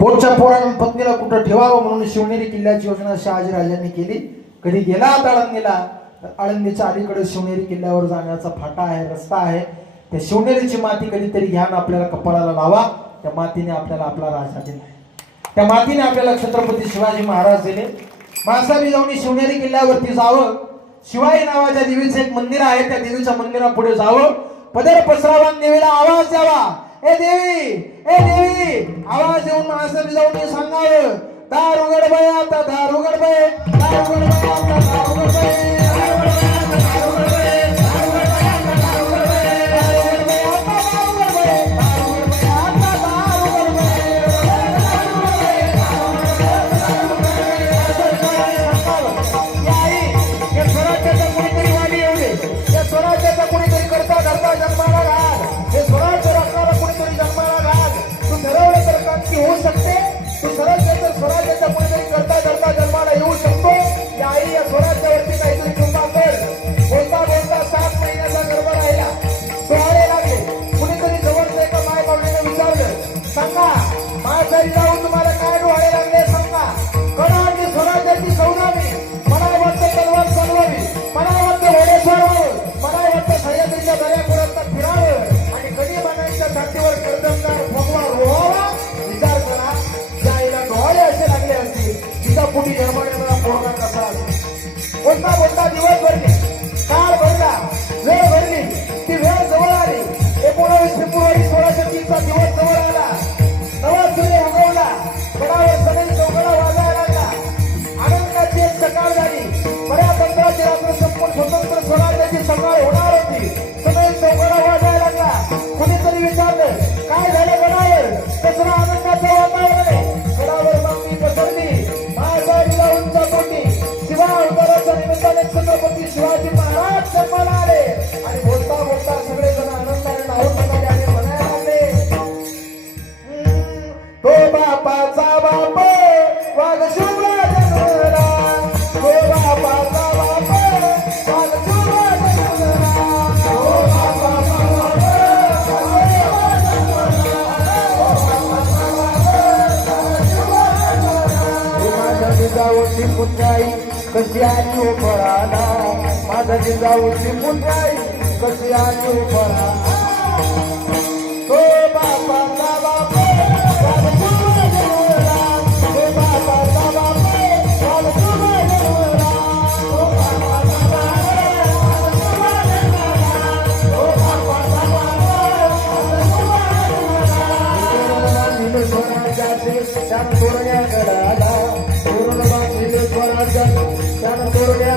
पोटच्या पोरानं पत्नीला कुठं ठेवावं म्हणून शिवनेरी किल्ल्याची योजना शहाजीराजांनी केली. कधी गेला आळंदीला तर आळंदीच्या अलीकडे शिवनेरी किल्ल्यावर जाण्याचा फाटा आहे, रस्ता आहे. त्या शिवनेरीची माती कधीतरी घ्या ना आपल्याला कपाळाला लावा. त्या मातीने आपल्याला आपला राजा दिला, त्या मातीने आपल्याला छत्रपती शिवाजी महाराज दिले. माणसाने जाऊन शिवनेरी किल्ल्यावरती जावं. शिवाई नावाच्या देवीचं एक मंदिर आहे, त्या देवीच्या मंदिरापुढे जावं. पदर पसरावा, देवीला आवाज द्यावा, ए देवी, ए देवी, आवाज देऊन माणसाने जाऊन सांगावं, दार उघड बाई आता, दार उघड बाई, दार उघड बाई आता, दार उघड बाई, स्वराज्याचा कोणीतरी करता धरता जन्माला घाल, हे स्वराज्य राष्ट्राला कोणीतरी जन्माला घाल. तू ठरवलं तर क्रांती होऊ शकते. तू ठरवलं तर स्वराज्याचा कोणीतरी करता धरता जन्माला येऊ शकतो. या आई या स्वराज्यावरती काहीतरी कृपा कर. बोलता बोलता 7 महिन्याचा गर्भ राहिला, डोळे लागले. कुणीतरी जवळचं एका माय बाबीने विचारलं, सांगा माझ्या जाऊन तुम्हाला काय डोळे लागले सांगा. कणाची स्वराज्याची सौदावी, मला वाटतं तलवार चालवावी, मला वाटतं घोडेस्वार व्हावं, मला वाटतं सह्याद्रीच्या दऱ्यापुरात फिरावं आणि कधी मानांच्या छातीवर कर्दमदार भगवा रोहावा. विचार करा, त्या आईला डोळे असे लागले असतील, तिचा पोटी जन्मलेला पोरगा कसा असेल. बोलता बोलता दिवस भरले, काळ भरला, वेळ भरली, ती वेळ जवळ आली. 19 फेब्रुवारी 1603 चा दिवस जवळ आला. नवा सूर्य उगवला, गडावर सगळी चौकडा वाजायला लागला. आनंदाची एक सकाळ झाली. बऱ्या तंत्राची रात्र संपून स्वतंत्र स्वराज्याची सकाळ होणार होती. सगळी चौकडा वाजायला लागला. कुणीतरी विचारलं, काय झालं गडावर? कसं आनंदाचं वातावरण आहे. गडावर मागणी पसरली, महासारीला उंच पोटी. शिवा अवताराच्या निमित्ताने छत्रपती शिवाजी महाराज जन्माला आले आणि बोलता बोलता सगळेजण आनंदाने नाहून निघाले आणि म्हणायला लागले, तो बापाचा बाप वाघ शिवला जन्मला, तो बापाचा बाप वाघ शिवला जन्मला, तो बापाचा बाप माझा जिजाऊची पुत्राई कशी आली हो फळाला, माझा जिजाऊची पुत्राई कशी आली हो फळाला, तो बापाचा बाप वाघ शिवला जन्मला, तो बापाचा बाप वाघ शिवला जन्मला, तो बापाचा बाप वाघ शिवला जन्मला, तो बापाचा बाप वाघ शिवला जन्मला. स्वराज्याचे त्यानं तोरण्या गडाला, तोरण बांधले स्वराज्यात त्यानं तोरण्या